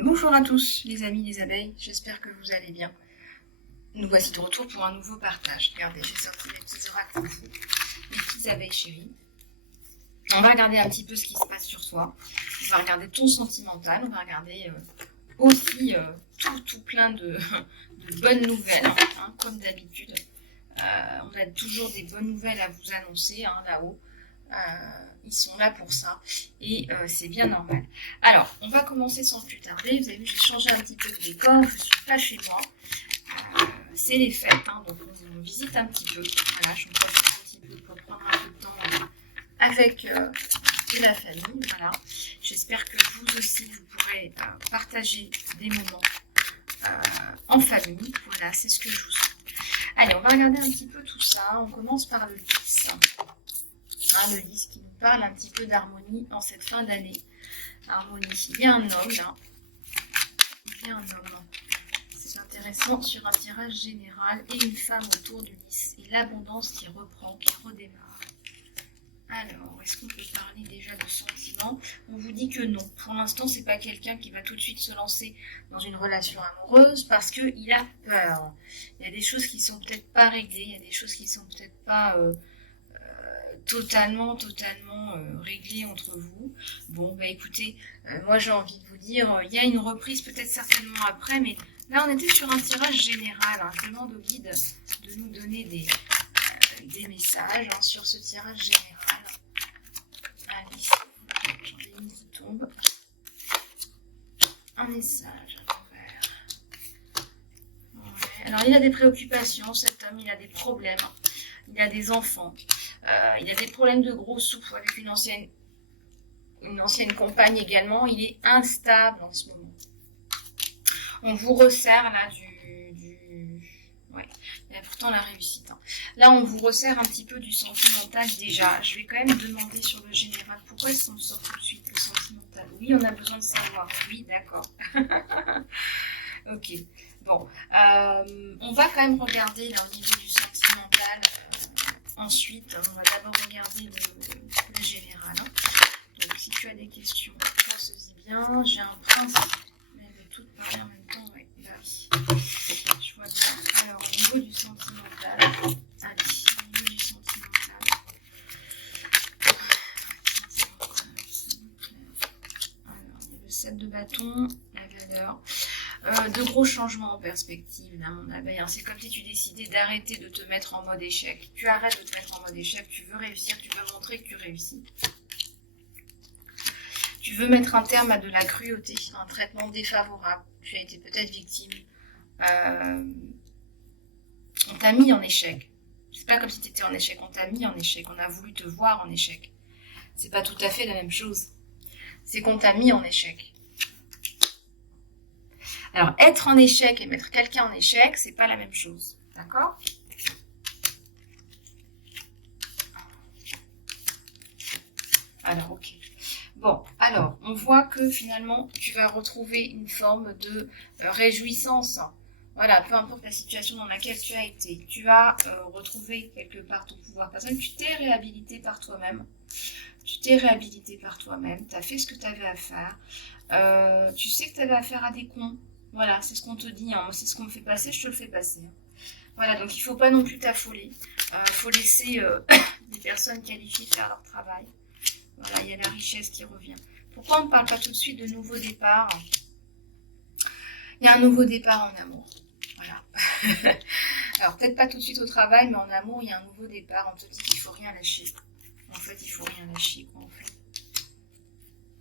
Bonjour à tous les amis des abeilles, j'espère que vous allez bien. Nous voici de retour pour un nouveau partage. Regardez, j'ai sorti mes petits oracles pour vous, mes petites abeilles chéries. On va regarder un petit peu ce qui se passe sur toi. On va regarder ton sentimental, on va regarder aussi tout plein de bonnes nouvelles, hein, comme d'habitude. On a toujours des bonnes nouvelles à vous annoncer là-haut. Ils sont là pour ça et c'est bien normal. Alors, on va commencer sans plus tarder. Vous avez vu, j'ai changé un petit peu de décor. Je ne suis pas chez moi. C'est les fêtes, donc on visite un petit peu. Voilà, je profite un petit peu pour prendre un peu de temps avec de la famille. Voilà. J'espère que vous aussi, vous pourrez partager des moments en famille. Voilà, c'est ce que je vous souhaite. Allez, on va regarder un petit peu tout ça. On commence par le 10. Le 10 qui nous parle un petit peu d'harmonie en cette fin d'année. Harmonie. Il y a un homme là. Il y a un homme. C'est intéressant sur un tirage général et une femme autour du 10. Et l'abondance qui reprend, qui redémarre. Alors, est-ce qu'on peut parler déjà de sentiments? On vous dit que non. Pour l'instant, c'est pas quelqu'un qui va tout de suite se lancer dans une relation amoureuse parce qu'il a peur. Il y a des choses qui sont peut-être pas réglées, il y a des choses qui sont peut-être pas totalement réglées entre vous. Bon, bah écoutez, moi j'ai envie de vous dire, il y a une reprise peut-être certainement après, mais là on était sur un tirage général. Je demande au guide de nous donner des messages sur ce tirage général. Allez, j'en ai une qui tombe. Un message à l'envers. Ouais. Alors il a des préoccupations, cet homme, il a des problèmes, il a des enfants. Il a des problèmes de gros sous avec une ancienne compagne également. Il est instable en ce moment. On vous resserre là ouais, il y a pourtant la réussite. Là, on vous resserre un petit peu du sentimental déjà. Je vais quand même demander sur le général pourquoi est-ce qu'on sort tout de suite le sentimental. Oui, on a besoin de savoir. Oui, d'accord. Ok. Bon, on va quand même regarder là au niveau du sentimental. Ensuite, on va d'abord regarder le général. Donc, si tu as des questions, pense-y bien. J'ai un prince, mais elle veut toutes parler en même temps. Ouais, bah oui. Je vois bien. Alors, au niveau du sentimental, allez, au niveau du sentimental. Alors, il y a le 7 de bâton, la valeur. De gros changements en perspective, là, mon abeille. C'est comme si tu décidais d'arrêter de te mettre en mode échec. Tu arrêtes de te mettre en mode échec, tu veux réussir, tu veux montrer que tu réussis. Tu veux mettre un terme à de la cruauté, un traitement défavorable. Tu as été peut-être victime. On t'a mis en échec. C'est pas comme si tu étais en échec, on t'a mis en échec. On a voulu te voir en échec. C'est pas tout à fait la même chose. C'est qu'on t'a mis en échec. Alors, être en échec et mettre quelqu'un en échec, c'est pas la même chose. D'accord? Alors, ok. Bon, alors, on voit que finalement, tu vas retrouver une forme de réjouissance. Voilà, peu importe la situation dans laquelle tu as été. Tu vas retrouver quelque part ton pouvoir personnel. Tu t'es réhabilité par toi-même. Tu t'es réhabilité par toi-même. Tu as fait ce que tu avais à faire. Tu sais que tu avais affaire à des cons. Voilà, c'est ce qu'on te dit, c'est ce qu'on me fait passer, je te le fais passer. Voilà, donc il ne faut pas non plus t'affoler. Faut laisser des personnes qualifiées faire leur travail. Voilà, il y a la richesse qui revient. Pourquoi on ne parle pas tout de suite de nouveau départ? Il y a un nouveau départ en amour. Voilà. Alors, peut-être pas tout de suite au travail, mais en amour, il y a un nouveau départ. On te dit qu'il ne faut rien lâcher. En fait, il ne faut rien lâcher, quoi, en fait.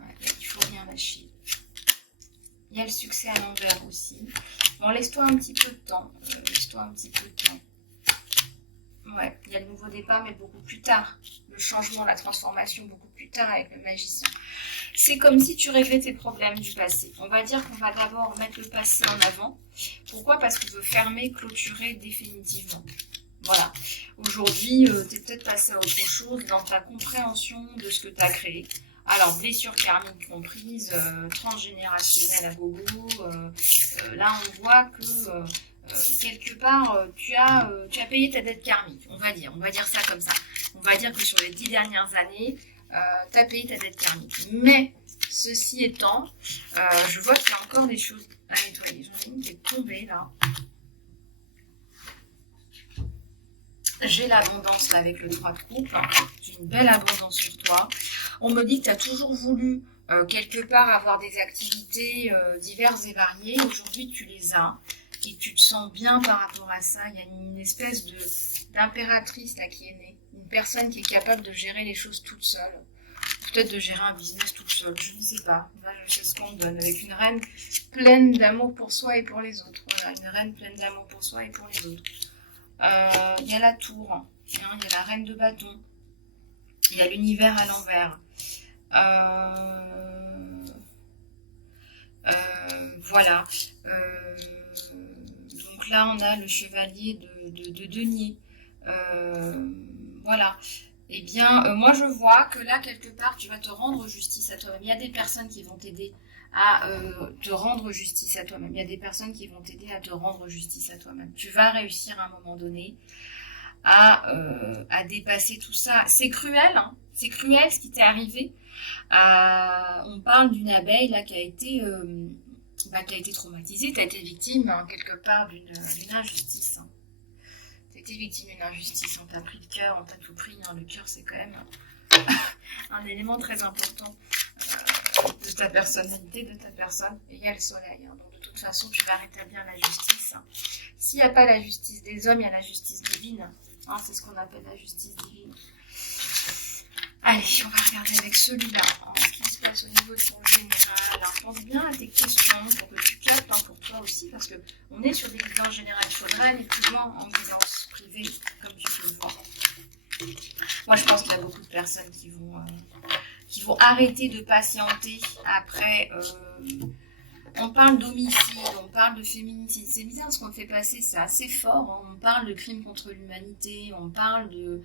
Ouais, il ne faut rien lâcher. Il y a le succès à l'envers aussi. Bon, laisse-toi un petit peu de temps. Ouais, il y a le nouveau départ, mais beaucoup plus tard. Le changement, la transformation, beaucoup plus tard avec le magicien. C'est comme si tu réglais tes problèmes du passé. On va dire qu'on va d'abord mettre le passé en avant. Pourquoi? Parce qu'on veut fermer, clôturer définitivement. Voilà. Aujourd'hui, tu es peut-être passé à autre chose dans ta compréhension de ce que tu as créé. Alors, blessure karmique comprise, transgénérationnelle à gogo, là on voit que quelque part tu as payé ta dette karmique, on va dire ça comme ça. On va dire que sur les 10 dernières années, tu as payé ta dette karmique. Mais Ceci étant, je vois qu'il y a encore des choses à nettoyer. J'en ai une qui est tombée là. J'ai l'abondance là avec le 3 de coupe. J'ai une belle abondance sur toi. On me dit que tu as toujours voulu quelque part avoir des activités diverses et variées. Aujourd'hui, tu les as. Et tu te sens bien par rapport à ça. Il y a une espèce d'impératrice là qui est née. Une personne qui est capable de gérer les choses toute seule. Peut-être de gérer un business toute seule, je ne sais pas. Là, c'est ce qu'on me donne. Avec une reine pleine d'amour pour soi et pour les autres. Voilà, une reine pleine d'amour pour soi et pour les autres. Il y a la tour, hein, il y a la reine de bâton. Il y a l'univers à l'envers. Voilà. Donc là, on a le chevalier de denier. Voilà. Eh bien, moi, je vois que là, quelque part, tu vas te rendre justice à toi-même. Il y a des personnes qui vont t'aider à te rendre justice à toi-même. Il y a des personnes qui vont t'aider à te rendre justice à toi-même. Tu vas réussir à un moment donné à dépasser tout ça. C'est cruel, hein. C'est cruel ce qui t'est arrivé. On parle d'une abeille là qui a été traumatisée. Tu as été victime hein, quelque part d'une injustice. Hein. Tu as été victime d'une injustice. On t'a pris le cœur, on t'a tout pris. Hein. Le cœur, c'est quand même un élément très important de ta personnalité, de ta personne. Et il y a le soleil. Hein. Donc de toute façon, tu vas rétablir la justice. Hein. S'il n'y a pas la justice des hommes, il y a la justice divine. Hein, c'est ce qu'on appelle la justice divine. Allez, on va regarder avec celui-là, hein, ce qui se passe au niveau de ton général. Alors, pense bien à tes questions pour que tu captes, hein, pour toi aussi, parce qu'on est sur des guidances générales. Il faudrait aller plus loin en guidance privée, comme tu peux le voir. Moi, je pense qu'il y a beaucoup de personnes qui vont arrêter de patienter après... on parle d'homicide, on parle de féminicide. C'est bizarre ce qu'on fait passer, c'est assez fort. Hein. On parle de crimes contre l'humanité, on parle de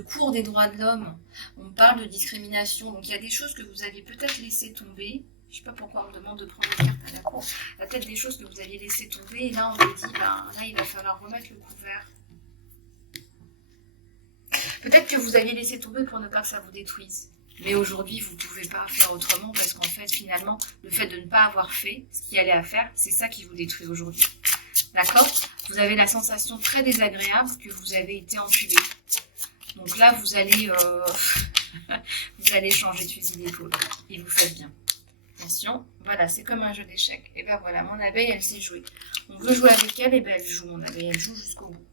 cours des droits de l'homme, on parle de discrimination. Donc il y a des choses que vous aviez peut-être laissé tomber. Je ne sais pas pourquoi on me demande de prendre les cartes à la cour. Il y a peut-être des choses que vous aviez laissé tomber et là on vous dit, là il va falloir remettre le couvert. Peut-être que vous aviez laissé tomber pour ne pas que ça vous détruise. Mais aujourd'hui, vous ne pouvez pas faire autrement parce qu'en fait, finalement, le fait de ne pas avoir fait ce qu'il y allait à faire, c'est ça qui vous détruit aujourd'hui. D'accord? Vous avez la sensation très désagréable que vous avez été enculé. Donc là, vous allez changer de fusil d'épaule. Et vous faites bien. Attention, voilà, c'est comme un jeu d'échecs. Et ben voilà, mon abeille, elle sait jouer. On veut jouer avec elle, et ben elle joue, mon abeille, elle joue jusqu'au bout.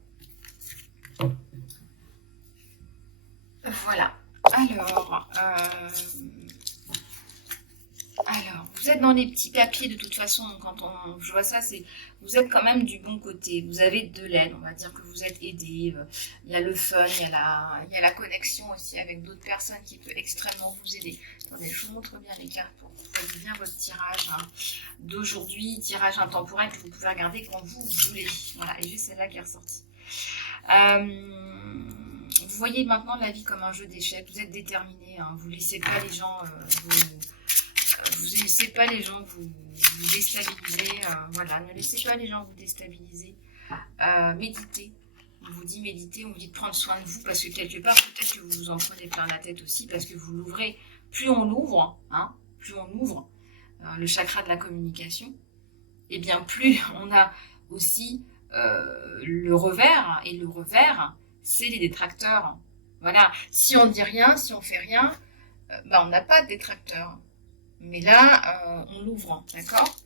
Voilà. Alors, vous êtes dans les petits papiers de toute façon, donc quand je vois ça, vous êtes quand même du bon côté, vous avez de l'aide, on va dire que vous êtes aidé, il y a le fun, il y a la connexion aussi avec d'autres personnes qui peut extrêmement vous aider. Attendez, je vous montre bien les cartes pour que vous voyez bien votre tirage hein, d'aujourd'hui, tirage intemporel que vous pouvez regarder quand vous voulez. Voilà, et j'ai celle-là qui est ressortie. Vous voyez maintenant la vie comme un jeu d'échecs, vous êtes déterminé, hein, vous ne laissez pas les gens vous déstabiliser, voilà, ne laissez pas les gens vous déstabiliser, méditez, on vous dit méditer, on vous dit de prendre soin de vous, parce que quelque part, peut-être que vous vous en prenez plein la tête aussi, parce que vous l'ouvrez, plus on l'ouvre, hein, le chakra de la communication, et bien plus on a aussi le revers, et le revers, c'est les détracteurs. Voilà, si on ne dit rien, si on fait rien, on n'a pas de détracteurs. Mais là, on l'ouvre, d'accord?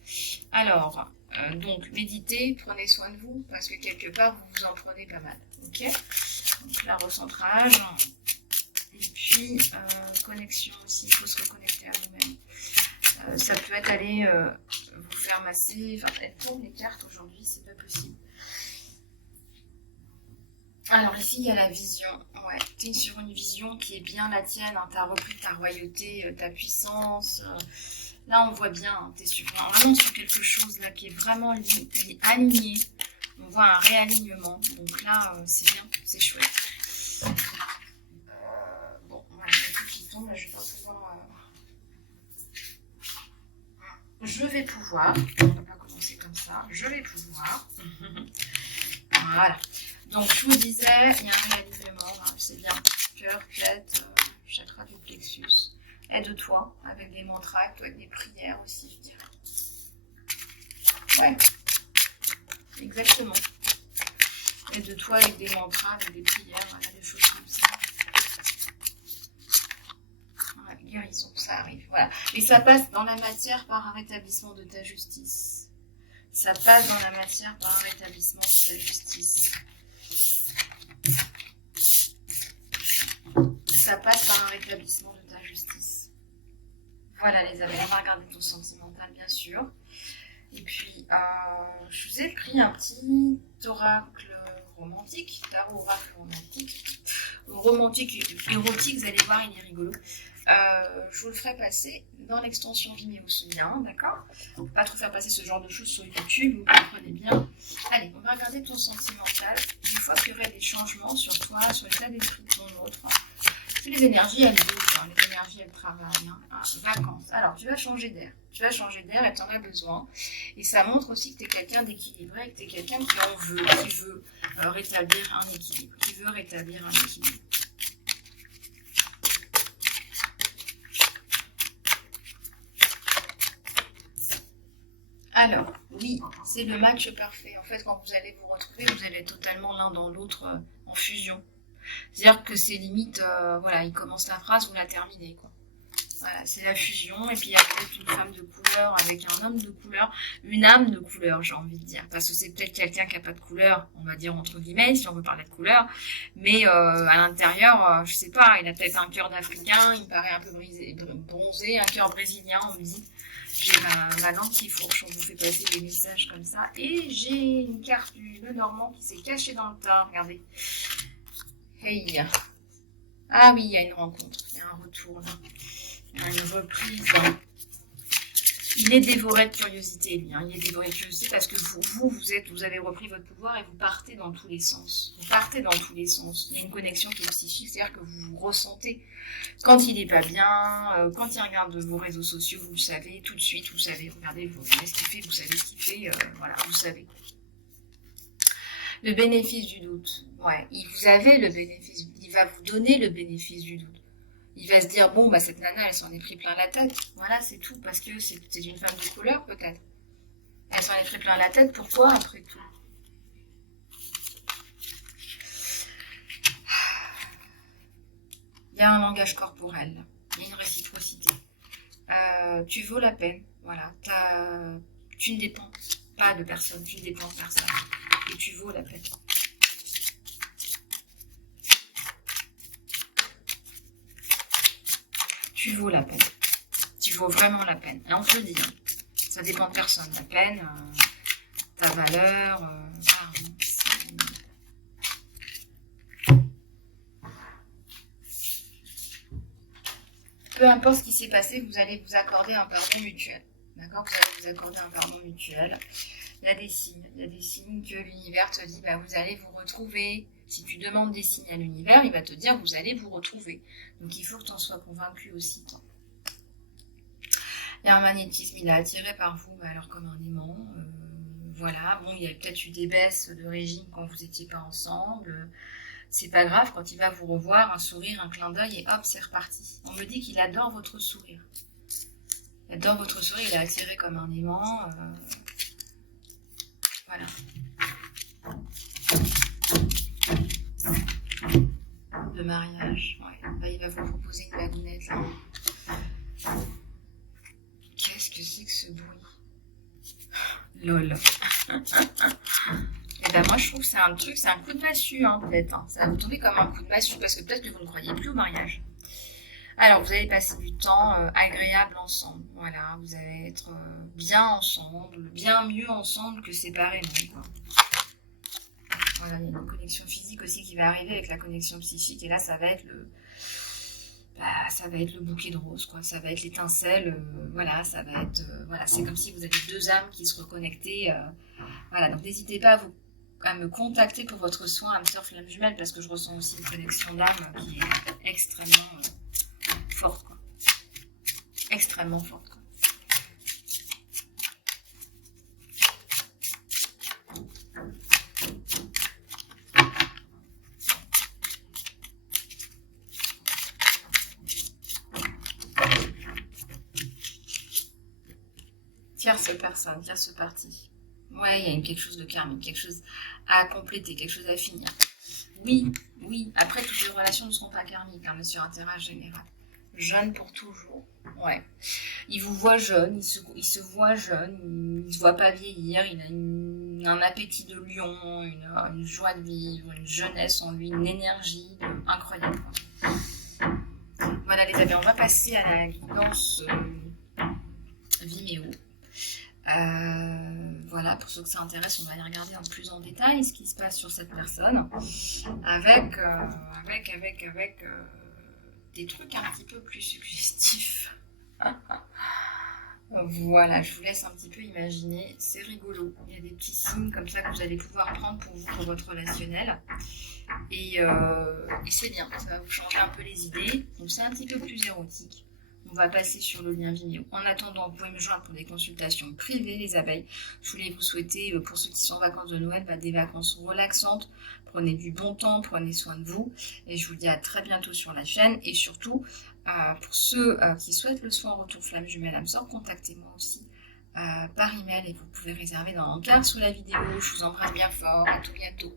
Alors, donc, méditez, prenez soin de vous, parce que quelque part, vous vous en prenez pas mal, ok? Donc là, recentrage, et puis, connexion aussi, il faut se reconnecter à nous-mêmes. Ça peut être aller vous faire masser, enfin, elles tournent les cartes aujourd'hui, c'est pas possible. Alors ici, il y a la vision. Ouais, tu es sur une vision qui est bien la tienne. Hein. Tu as repris ta royauté, ta puissance. Là, on voit bien. Hein, tu es vraiment sur quelque chose là qui est vraiment aligné. On voit un réalignement. Donc là, c'est bien, c'est chouette. Bon, voilà, il y a tout qui tombe. Là, je vais pas pouvoir... Je vais pouvoir. On va pas commencer comme ça. Je vais pouvoir. Voilà. Donc, je vous disais, il y a un alignement, hein, c'est bien, cœur, tête, chakra du plexus. Aide-toi avec des mantras, avec des prières aussi, je dirais. Ouais, exactement. Aide-toi avec des mantras, avec des prières, voilà, des choses comme ça. Ouais, guérison, ça arrive, voilà. Et ça passe dans la matière par un rétablissement de ta justice. Ça passe dans la matière par un rétablissement de ta justice. Ça passe par un rétablissement de ta justice. Voilà les amis, on va regarder ton sentimental bien sûr. Et puis, je vous ai pris un petit oracle romantique, tarot oracle romantique. Romantique, érotique, vous allez voir, il est rigolo. Je vous le ferai passer dans l'extension Vimeo, c'est bien, d'accord? Faut pas trop faire passer ce genre de choses sur YouTube, vous comprenez bien. Allez, on va regarder ton sentimental. Des fois qu'il y aurait des changements sur toi, sur l'état d'esprit de ton autre. Les énergies, elles bougent, hein, les énergies, elles travaillent. Hein. Vacances. Alors, tu vas changer d'air. Tu vas changer d'air et tu en as besoin. Et ça montre aussi que tu es quelqu'un d'équilibré, que tu es quelqu'un qui en veut, qui veut rétablir un équilibre. Qui veut rétablir un équilibre. Alors, oui, c'est le match parfait. En fait, quand vous allez vous retrouver, vous allez être totalement l'un dans l'autre en fusion. C'est-à-dire que c'est limite, voilà, il commence la phrase, vous la terminez, quoi. Voilà, c'est la fusion, et puis il y a peut-être une femme de couleur avec un homme de couleur, une âme de couleur, j'ai envie de dire, parce que c'est peut-être quelqu'un qui n'a pas de couleur, on va dire entre guillemets, si on veut parler de couleur, mais à l'intérieur, je sais pas, il a peut-être un cœur d'Africain, il me paraît un peu bronzé, un cœur brésilien, on me dit. J'ai ma langue qui fourche, on vous fait passer des messages comme ça, et j'ai une carte du Lenormand qui s'est cachée dans le tas, regardez. Hey. Ah oui, il y a une rencontre, il y a un retour là. Il y a une reprise. Il est dévoré de curiosité, lui. Hein. Il est dévoré de curiosité parce que vous avez repris votre pouvoir et vous partez dans tous les sens. Vous partez dans tous les sens. Il y a une connexion qui est psychique, c'est-à-dire que vous vous ressentez. Quand il n'est pas bien, quand il regarde vos réseaux sociaux, vous le savez, tout de suite, vous savez. Regardez, vous voyez ce qu'il fait, vous savez ce qu'il fait, voilà, vous savez. Le bénéfice du doute. Ouais, vous avez le bénéfice, il va vous donner le bénéfice du doute. Il va se dire, bon, bah cette nana, elle s'en est pris plein la tête. Voilà, c'est tout, parce que c'est une femme de couleur, peut-être. Elle s'en est pris plein la tête, pourquoi, après tout? Il y a un langage corporel, il y a une réciprocité. Tu vaux la peine, voilà. Tu ne dépends pas de personne, tu ne dépends de personne. Et tu vaux la peine. Tu vaux la peine. Tu vaux vraiment la peine. Et on te le dit. Hein. Ça dépend de personne. La peine, ta valeur. Peu importe ce qui s'est passé, vous allez vous accorder un pardon mutuel. D'accord? Vous allez vous accorder un pardon mutuel. Il y a des signes. Il y a des signes que l'univers te dit, bah, vous allez vous retrouver. Si tu demandes des signes à l'univers, il va te dire, vous allez vous retrouver. Donc il faut que tu en sois convaincu aussi. Toi. Il y a un magnétisme, il est attiré par vous, mais alors comme un aimant. Voilà, bon, il y a peut-être eu des baisses de régime quand vous n'étiez pas ensemble. C'est pas grave, quand il va vous revoir, un sourire, un clin d'œil, et hop, c'est reparti. On me dit qu'il adore votre sourire. Il adore votre sourire, il est attiré comme un aimant. Voilà. Le mariage, ouais. Là, il va vous proposer une bagounette, là. Qu'est-ce que c'est que ce bruit? Lol. Et ben moi je trouve que c'est un truc, c'est un coup de massue, hein, peut-être. Hein. Ça va vous tomber comme un coup de massue parce que peut-être que vous ne croyez plus au mariage. Alors vous allez passer du temps agréable ensemble. Voilà, vous allez être bien ensemble, bien mieux ensemble que séparément. Quoi. Voilà, il y a une connexion physique aussi qui va arriver avec la connexion psychique. Et là, ça va être le bouquet de roses, quoi. Ça va être l'étincelle. Voilà, ça va être. Voilà, c'est comme si vous avez deux âmes qui se reconnectaient. Voilà, donc n'hésitez pas à me contacter pour votre soin âme sœur flamme jumelle parce que je ressens aussi une connexion d'âme qui est extrêmement forte, quoi. Extrêmement forte, quoi. tierce personne, tierce partie. Ouais, il y a quelque chose de karmique, quelque chose à compléter, quelque chose à finir. Oui, oui. Après, toutes les relations ne sont pas karmiques, hein, mais sur un terrain général. Jeune pour toujours. Ouais. Il vous voit jeune, il se voit jeune, il ne se voit pas vieillir, il a un appétit de lion, une joie de vivre, une jeunesse en lui, une énergie incroyable. Voilà les amis, on va passer à la guidance Vimeo. Voilà, pour ceux que ça intéresse, on va aller regarder un peu plus en détail ce qui se passe sur cette personne avec des trucs un petit peu plus suggestifs. Voilà, je vous laisse un petit peu imaginer, c'est rigolo. Il y a des petits signes comme ça que vous allez pouvoir prendre pour vous, pour votre relationnel. Et c'est bien, ça va vous changer un peu les idées. Donc c'est un petit peu plus érotique. On va passer sur le lien Vimeo. En attendant, vous pouvez me joindre pour des consultations privées, les abeilles. Je voulais vous souhaiter, pour ceux qui sont en vacances de Noël, des vacances relaxantes. Prenez du bon temps, prenez soin de vous. Et je vous dis à très bientôt sur la chaîne. Et surtout, pour ceux qui souhaitent le soin en retour flamme jumelle âme sœur, contactez-moi aussi par email et vous pouvez réserver dans l'encart sous la vidéo. Je vous embrasse bien fort. À tout bientôt.